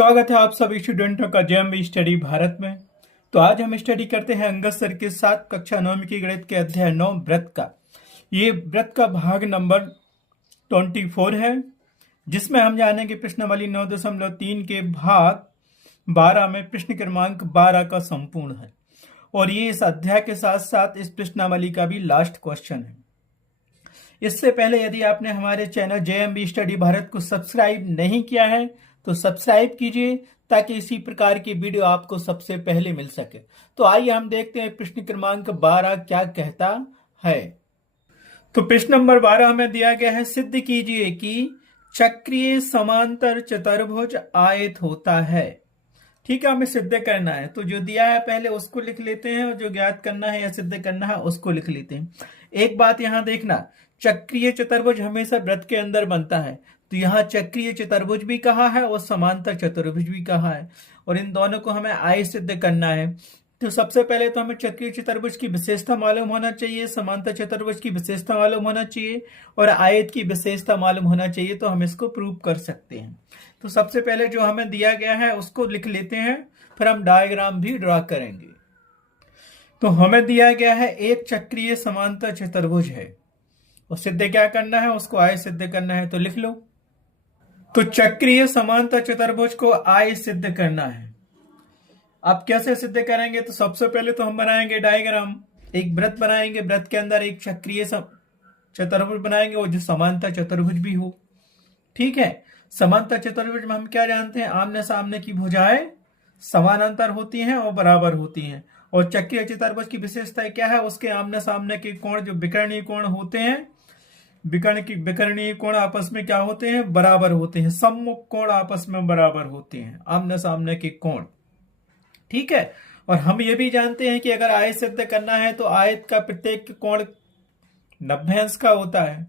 स्वागत है आप सभी स्टूडेंटों का जेएमबी स्टडी भारत में। तो आज हम स्टडी करते हैं अंगद सर के साथ कक्षा 9 की गणित के अध्याय 9 व्रत का। ये व्रत का भाग नंबर 24 है, जिसमें हम जानेंगे प्रश्नावली 9.3 के भाग 12 में प्रश्न क्रमांक 12 का संपूर्ण है, और ये इस अध्याय के साथ साथ इस प्रश्नावली का भी लास्ट क्वेश्चन है। इससे पहले यदि आपने हमारे चैनल जेएमबी स्टडी भारत को सब्सक्राइब नहीं किया है तो सब्सक्राइब कीजिए, ताकि इसी प्रकार की वीडियो आपको सबसे पहले मिल सके। तो आइए हम देखते हैं प्रश्न क्रमांक 12 क्या कहता है। तो प्रश्न नंबर 12 हमें दिया गया है, सिद्ध कीजिए कि चक्रीय समांतर चतुर्भुज आयत होता है। ठीक है, हमें सिद्ध करना है, तो जो दिया है पहले उसको लिख लेते हैं और जो ज्ञात करना है या सिद्ध करना है उसको लिख लेते हैं। एक बात यहां देखना, चक्रीय चतुर्भुज हमेशा वृत्त के अंदर बनता है, तो यहाँ चक्रीय चतुर्भुज भी कहा है और समांतर चतुर्भुज भी कहा है, और इन दोनों को हमें आय सिद्ध करना है। तो सबसे पहले तो हमें चक्रीय चतुर्भुज की विशेषता मालूम होना चाहिए, समांतर चतुर्भुज की विशेषता मालूम होना चाहिए और आयत की विशेषता मालूम होना चाहिए, तो हम इसको प्रूव कर सकते हैं। तो सबसे पहले जो हमें दिया गया है उसको लिख लेते हैं, फिर हम डायग्राम भी ड्रा करेंगे। तो हमें दिया गया है एक चक्रीय समांतर चतुर्भुज है, और सिद्ध क्या करना है, उसको आय सिद्ध करना है। तो लिख लो, तो चक्रीय समांतर चतुर्भुज को आय सिद्ध करना है। अब कैसे सिद्ध करेंगे, तो सबसे पहले तो हम बनाएंगे डायग्राम, एक वृत्त बनाएंगे, वृत्त के अंदर एक चक्रीय चतुर्भुज बनाएंगे और जो समांतर चतुर्भुज भी हो। ठीक है, समांतर चतुर्भुज में हम क्या जानते हैं, आमने सामने की भुजाएं समानांतर होती हैं और बराबर होती हैं, और चक्रीय चतुर्भुज की विशेषता क्या है, उसके आमने सामने के कोण जो विकर्णीय कोण होते हैं, विकर्णीय कोण आपस में क्या होते हैं, बराबर होते हैं। सम्मुख कोण आपस में बराबर होते हैं, आमने सामने के कोण। ठीक है, और हम ये भी जानते हैं कि अगर आयत सिद्ध करना है तो आयत का प्रत्येक कोण 90 अंश का होता है।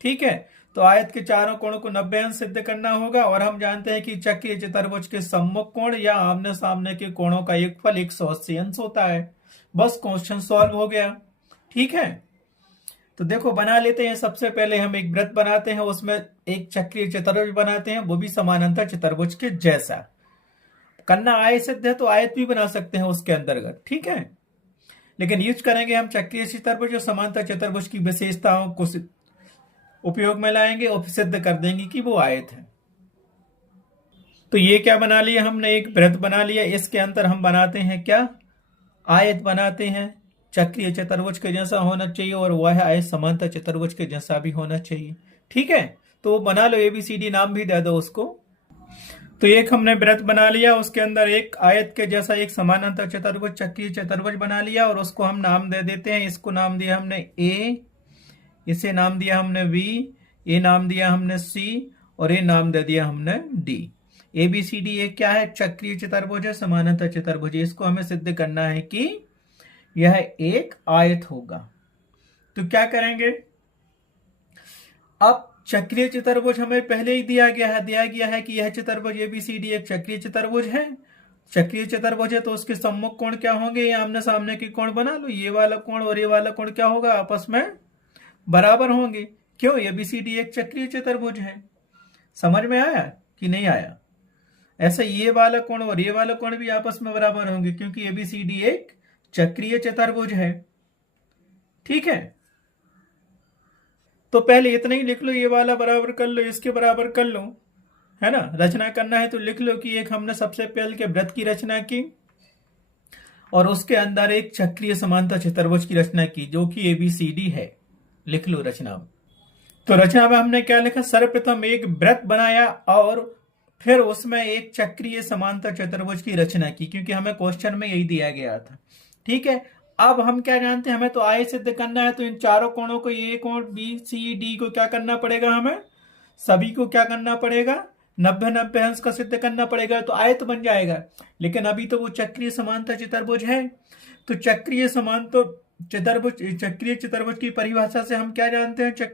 ठीक है, तो आयत के चारों कोणों को 90 अंश सिद्ध करना होगा, और हम जानते हैं कि चक्रीय चतुर्भुज के सम्मुख कोण या आमने सामने के कोणों का योगफल 180 अंश होता है। बस क्वेश्चन सॉल्व हो गया। ठीक है, तो देखो बना लेते हैं। सबसे पहले हम एक वृत्त बनाते हैं, उसमें एक चक्रीय चतुर्भुज बनाते हैं, वो भी समानांतर चतुर्भुज के जैसा। करना आय सिद्ध है तो आयत भी बना सकते हैं उसके अंतर्गत। ठीक है, लेकिन यूज करेंगे हम चक्रीय चतुर्भुज और समांतर चतुर्भुज की विशेषताओं को उपयोग में लाएंगे और सिद्ध कर देंगे कि वो आयत है। तो ये क्या बना लिया हमने, एक वृत्त बना लिया, इसके अंदर हम बनाते हैं क्या, आयत बनाते हैं। चक्रीय चतुर्भुज के जैसा होना चाहिए और वह आयत समांतर चतुर्भुज के जैसा भी होना चाहिए। ठीक है, तो बना लो, ABCD नाम भी दे दो उसको। तो एक हमने वृत्त बना लिया, उसके अंदर एक आयत के जैसा एक समानांतर चतुर्भुज चक्रीय चतुर्भुज बना लिया, और उसको हम नाम दे देते हैं। इसको नाम दिया हमने A, इसे नाम दिया हमने V, ये नाम दिया हमने C, और ये नाम दे दिया हमने D। ABCD एक क्या है, चक्रीय चतुर्भुज है, समानांतर चतुर्भुज। इसको हमें सिद्ध करना है कि यह एक आयत होगा। तो क्या करेंगे, अब चक्रीय चतुर्भुज हमें पहले ही दिया गया है कि यह चतुर्भुज ABCD एक चक्रीय चतुर्भुज है। चक्रीय चतुर्भुज है तो उसके सम्मुख कोण क्या होंगे, ये आमने सामने के कोण बना लो, ये वाला कोण और ये वाला कोण क्या होगा, आपस में बराबर होंगे। क्यों, ABCD एक चक्रीय चतुर्भुज है। समझ में आया कि नहीं आया? ऐसा ये वाला कोण और ये वाला कोण भी आपस में बराबर होंगे, क्योंकि ABCD एक चक्रीय चतुर्भुज है। ठीक है, तो पहले इतना ही लिख लो, ये वाला बराबर कर लो, इसके बराबर कर लो, है ना। रचना करना है तो लिख लो कि एक हमने सबसे पहले के वृत्त की रचना की, और उसके अंदर एक चक्रीय समांतर चतुर्भुज की रचना की, जो कि ABCD है। लिख लो रचना। तो रचना में हमने क्या लिखा, सर्वप्रथम एक वृत्त बनाया और फिर उसमें एक चक्रीय समांतर चतुर्भुज की रचना की, क्योंकि हमें क्वेश्चन में यही दिया गया था। ठीक है, अब हम क्या जानते हैं, हमें तो आय सिद्ध करना है, तो इन चारों कोणों को, A कोण BCD को क्या करना पड़ेगा, हमें सभी को क्या करना पड़ेगा, 90 अंश का सिद्ध करना पड़ेगा, तो आयत बन जाएगा। लेकिन अभी तो वो चक्रीय समांतर चतुर्भुज है, तो चक्रीय चतुर्भुज की परिभाषा से हम क्या जानते हैं,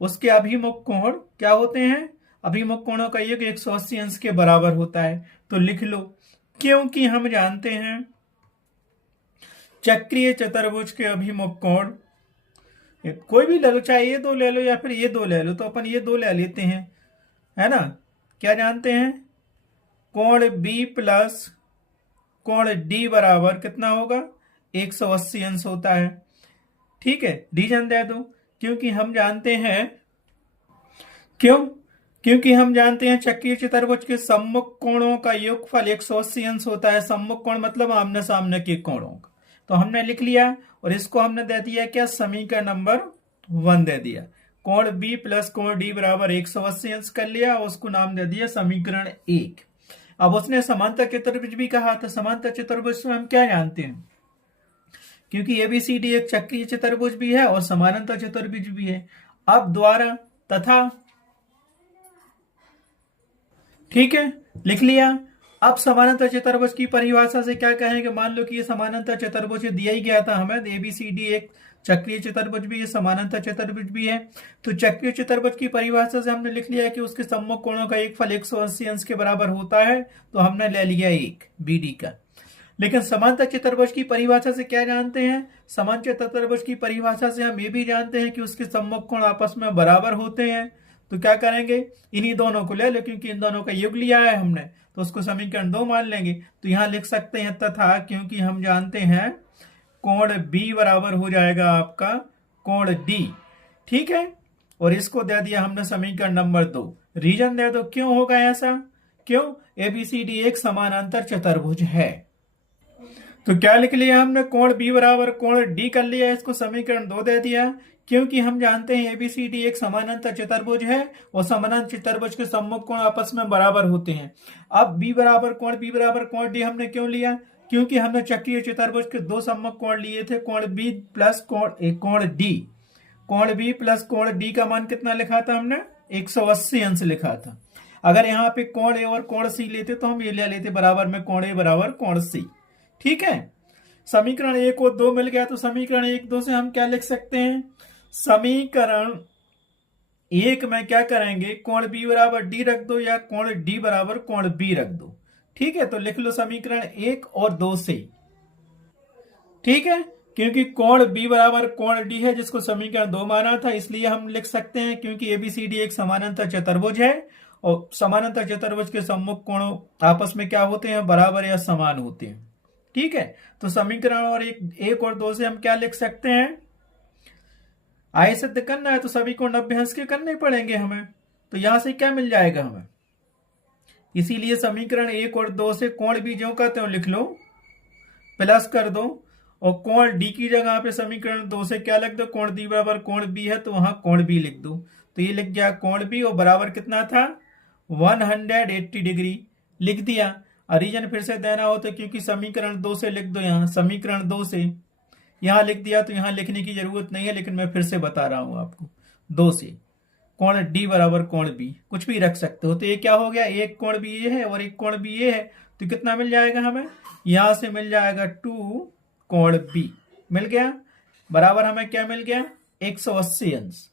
उसके अभिमुख कोण क्या होते हैं, अभिमुख कोणों का योग 180 अंश के बराबर होता है। तो लिख लो, क्योंकि हम जानते हैं चक्रीय चतुर्भुज के अभिमुख कोण, कोई भी ले लो, चाहे ये दो ले लो या फिर ये दो ले लो, तो अपन ये दो ले लेते हैं, है ना। क्या जानते हैं, कोण बी प्लस कोण डी बराबर कितना होगा, 180 अंश होता है। ठीक है, रीजन दे दो, क्योंकि हम जानते हैं, क्यों, क्योंकि हम जानते हैं चक्रीय चतुर्भुज के सम्मुख कोणों का योगफल 180 अंश होता है। सम्मुख कोण मतलब आमने सामने के कोणों का। तो हमने लिख लिया और इसको हमने दे दिया क्या, समीकरण नंबर 1 दे दिया। कोण बी प्लस कोण डी बराबर 180 अंश कर लिया और उसको नाम दे दिया समीकरण 1। अब उसने समांतर चतुर्भुज भी कहा था। समांतर चतुर्भुज में हम क्या जानते हैं, क्योंकि एबीसीडी एक चक्रीय चतुर्भुज भी है और समानांतर चतुर्भुज भी है। अब द्वारा तथा, ठीक है, लिख लिया। अब समानांतर चतुर्भुज की परिभाषा से क्या कहेंगे, मान लो कि ये समानांतर चतुर्भुज दिया ही गया था हमें, एबीसीडी एक चक्रीय चतुर्भुज भी है, समानांतर चतुर्भुज भी है। तो चक्रीय चतुर्भुज की परिभाषा से हमने लिख लिया कि उसके सम्मुख कोणों का एक फल 180 अंश के बराबर होता है, तो हमने ले लिया 1 बीडी का। लेकिन समांतर चतुर्भुज की परिभाषा से क्या जानते हैं, समांतर चतुर्भुज की परिभाषा से हम ये भी जानते हैं कि उसके सम्मुख कोण आपस में बराबर होते हैं। तो क्या करेंगे, इन्हीं दोनों को ले लो, क्योंकि इन दोनों का योग लिया है हमने, तो उसको समीकरण 2 मान लेंगे। तो यहां लिख सकते हैं तथा, क्योंकि हम जानते हैं कोण बी बराबर हो जाएगा आपका कोण डी। ठीक है, और इसको दे दिया हमने समीकरण नंबर 2। रीजन दे दो क्यों होगा ऐसा, क्यों, एबीसीडी एक समानांतर चतुर्भुज है। तो क्या लिख लिया हमने, कोण बी बराबर कोण डी कर लिया, इसको समीकरण 2 दे दिया। क्योंकि हम जानते हैं एबीसीडी एक समानांतर चतुर्भुज है और समानांतर चतुर्भुज के सम्मुख कोण आपस में बराबर होते हैं। अब बी बराबर कोण डी हमने क्यों लिया, क्योंकि हमने चक्रीय चतुर्भुज के 2 सम्मुख कोण लिए थे, कोण बी प्लस कोण डी। कोण बी प्लस कोण डी का मान कितना लिखा था हमने, 180 अंश लिखा था। अगर यहाँ पे कोण ए और कोण सी लेते तो हम ये ले लेते बराबर में कोण ए बराबर कोण सी। ठीक है, समीकरण 1 और 2 मिल गया। तो समीकरण 1 2 से हम क्या लिख सकते हैं, समीकरण 1 में क्या करेंगे, कोण बी बराबर डी रख दो या कोण डी बराबर कोण बी रख दो। ठीक है, तो लिख लो समीकरण 1 और 2 से। ठीक है, क्योंकि कोण बी बराबर कोण डी है जिसको समीकरण 2 माना था, इसलिए हम लिख सकते हैं क्योंकि एबीसीडी एक समानांतर चतुर्भुज है और समानांतर चतुर्भुज के सम्मुख कोण आपस में क्या होते हैं, बराबर या समान होते हैं। ठीक है, तो समीकरण और 1 और 2 से हम क्या लिख सकते हैं, आय सिद्ध करना है तो सभी को 90 अंश के करने पड़ेंगे हमें। तो यहां से क्या मिल जाएगा हमें, इसीलिए समीकरण 1 और 2 से कोण भी ज्यों का त्यों लिख लो, प्लस कर दो, और कोण डी की जगह पे समीकरण 2 से क्या लिख दो, कोण डी बराबर कोण बी है तो वहां कोण बी लिख दो। तो ये लिख गया कोण बी और बराबर कितना था, 180 डिग्री लिख दिया। रीजन फिर से देना हो तो क्योंकि समीकरण 2 से लिख दो, यहां समीकरण 2 से यहां लिख दिया तो यहां लिखने की जरूरत नहीं है, लेकिन मैं फिर से बता रहा हूं आपको। 2 से कोण डी बराबर कोण बी कुछ भी रख सकते हो। तो ये क्या हो गया, एक कोण बी ये है और एक कोण बी ये है, तो कितना मिल जाएगा हमें, यहां से मिल जाएगा 2 कोण बी मिल गया, बराबर हमें क्या मिल गया, 180 अंश।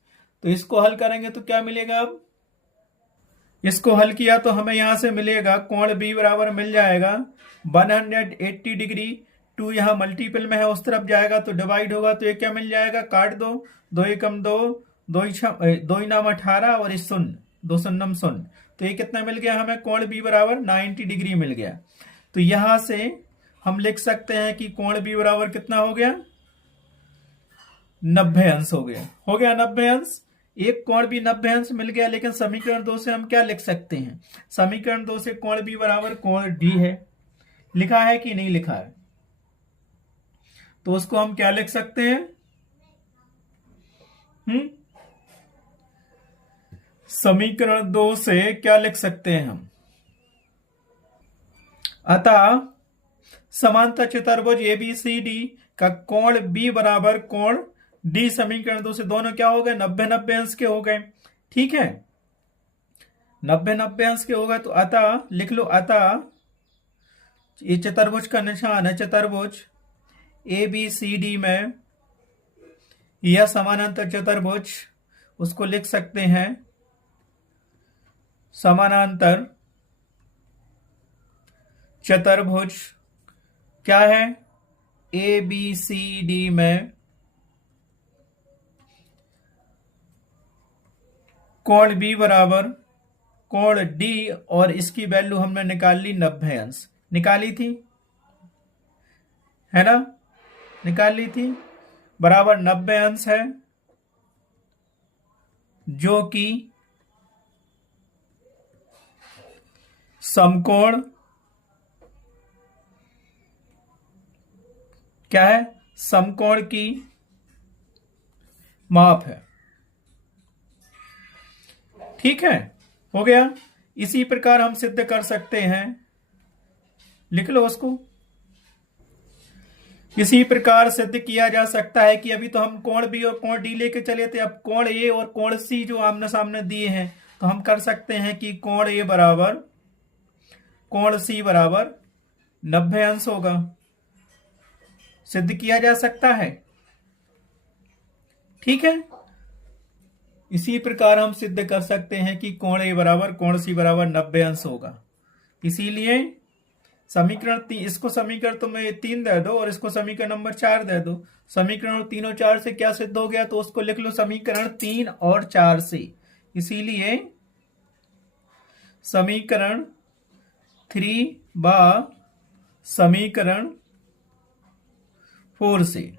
तो इसको हल करेंगे तो क्या मिलेगा, अब इसको हल किया तो हमें यहां से मिलेगा कोण बी बराबर मिल जाएगा 180 डिग्री। 2 यहां मल्टीपल में है, उस तरफ जाएगा तो डिवाइड होगा, तो ये क्या मिल जाएगा, काट दो, 2 एकम 2, 2 नाम 18 और इस 0, 2 शून्यम 0। तो ये कितना मिल गया हमें, कोण बी बराबर 90 डिग्री मिल गया। तो यहां से हम लिख सकते हैं कि कोण बी बराबर कितना हो गया, 90 अंश हो गया, 90 अंश। एक कोण भी 90 अंश मिल गया। लेकिन समीकरण 2 से हम क्या लिख सकते हैं, समीकरण 2 से कोण बी बराबर कोण डी है, लिखा है कि नहीं लिखा है, तो उसको हम क्या लिख सकते हैं, समीकरण 2 से क्या लिख सकते हैं हम, अतः समांतर चतुर्भुज एबीसीडी का कोण बी बराबर कोण डी, समीकरण 2 से दोनों क्या हो गए, 90 अंश के हो गए। ठीक है, 90 अंश के हो गए। तो अतः लिख लो, अतः ये चतुर्भुज का निशान है, चतुर्भुज एबीसीडी में यह समानांतर चतुर्भुज, उसको लिख सकते हैं समानांतर चतुर्भुज क्या है, एबीसीडी में कोण बी बराबर कोण डी और इसकी वैल्यू हमने निकाल ली 90 अंश, निकाली थी, है ना, निकाल ली थी, बराबर 90 अंश है, जो कि समकोण क्या है, समकोण की माप है। ठीक है, हो गया। इसी प्रकार हम सिद्ध कर सकते हैं, लिख लो उसको। इसी प्रकार सिद्ध किया जा सकता है कि अभी तो हम कोण बी और कोण डी लेके चले थे, अब कोण ए और कोण सी जो आमने सामने दिए हैं, तो हम कर सकते हैं कि कोण ए बराबर कोण सी बराबर 90 अंश होगा, सिद्ध किया जा सकता है। ठीक है, इसी प्रकार हम सिद्ध कर सकते हैं कि कोण ए बराबर कोण सी बराबर 90 अंश होगा। इसीलिए समीकरण इसको समीकरण तुम्हें 3 दे दो और इसको समीकरण नंबर 4 दे दो। समीकरण 3 और 4 से क्या सिद्ध हो गया, तो उसको लिख लो समीकरण 3 और 4 से। इसीलिए समीकरण 3 बा समीकरण 4 से।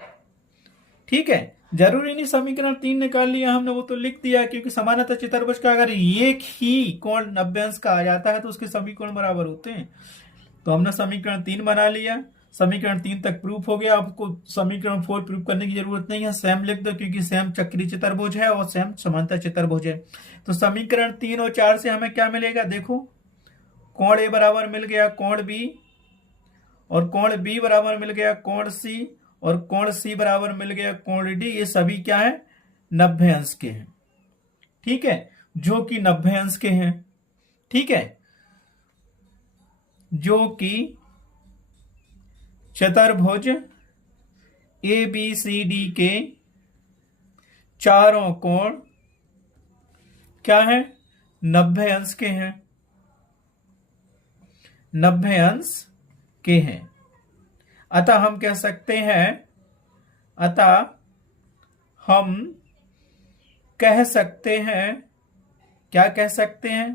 ठीक है, जरूरी नहीं समीकरण 3 निकाल लिया हमने, वो तो लिख दिया, क्योंकि समानतः चतुर्भुज का अगर एक ही कोण 90 अंश का आ जाता है तो उसके समीकरण बराबर होते हैं। तो हमने समीकरण 3 बना लिया, समीकरण 3 तक प्रूफ हो गया। आपको समीकरण 4 प्रूफ करने की जरूरत नहीं है, सेम लिख दो, क्योंकि सेम चक्रीय चतुर्भुज है और सेम समांतर चतुर्भुज है। तो समीकरण 3 और 4 से हमें क्या मिलेगा, देखो, कोण ए बराबर मिल गया कोण बी, और कोण बी बराबर मिल गया कोण सी, और कोण सी बराबर मिल गया कोण डी। ये सभी क्या है, 90 अंश के हैं। ठीक है, जो कि 90 अंश के हैं। ठीक है, जो कि चतुर्भुज ए बी सी डी के चारों कोण क्या है, 90 अंश के हैं, 90 अंश के हैं। अतः हम कह सकते हैं, अतः हम कह सकते हैं, क्या कह सकते हैं,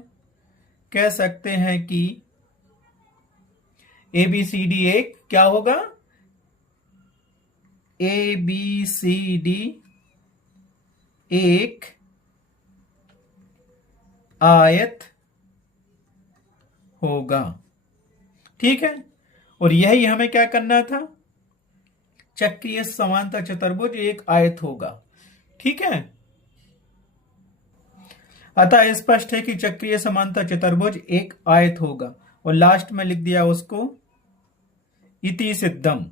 कह सकते हैं कि ए बी सी डी एक क्या होगा, ए बी सी डी एक आयत होगा। ठीक है, और यही हमें क्या करना था, चक्रीय समांतर चतुर्भुज एक आयत होगा। ठीक है, अतः स्पष्ट है कि चक्रीय समांतर चतुर्भुज एक आयत होगा, और लास्ट में लिख दिया उसको इति सिद्धम,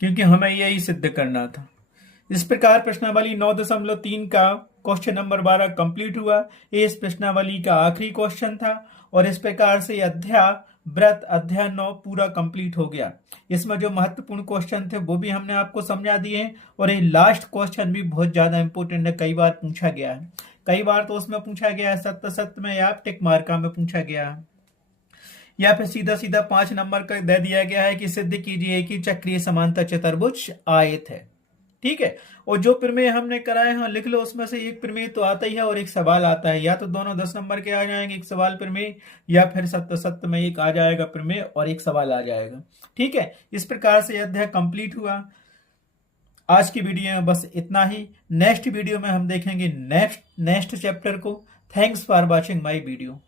क्योंकि हमें यही सिद्ध करना था। इस प्रकार प्रश्नावली 9.3 का क्वेश्चन नंबर 12 कंप्लीट हुआ। ये इस प्रश्नावली का आखिरी क्वेश्चन था, और इस प्रकार से अध्याय व्रत अध्याय 9 पूरा कंप्लीट हो गया। इसमें जो महत्वपूर्ण क्वेश्चन थे वो भी हमने आपको समझा दिए, और ये लास्ट क्वेश्चन भी बहुत ज्यादा इंपॉर्टेंट है, कई बार पूछा गया है। कई बार तो उसमें पूछा गया है सत्य सत्य में या टिक मार्का में पूछा गया है, या फिर सीधा सीधा 5 नंबर का दे दिया गया है कि सिद्ध कीजिए कि चक्रीय समांतर चतुर्भुज आयत है। ठीक है, और जो प्रमेय हमने कराए हैं लिख लो, उसमें से एक प्रमेय तो आता ही है और एक सवाल आता है, या तो दोनों 10 नंबर के आ जाएंगे, एक सवाल प्रमेय, या फिर सत्य सत्य में एक आ जाएगा प्रमेय और एक सवाल आ जाएगा। ठीक है, इस प्रकार से अध्याय कंप्लीट हुआ। आज की वीडियो में बस इतना ही। नेक्स्ट वीडियो में हम देखेंगे नेक्स्ट चैप्टर को। Thanks for watching my video.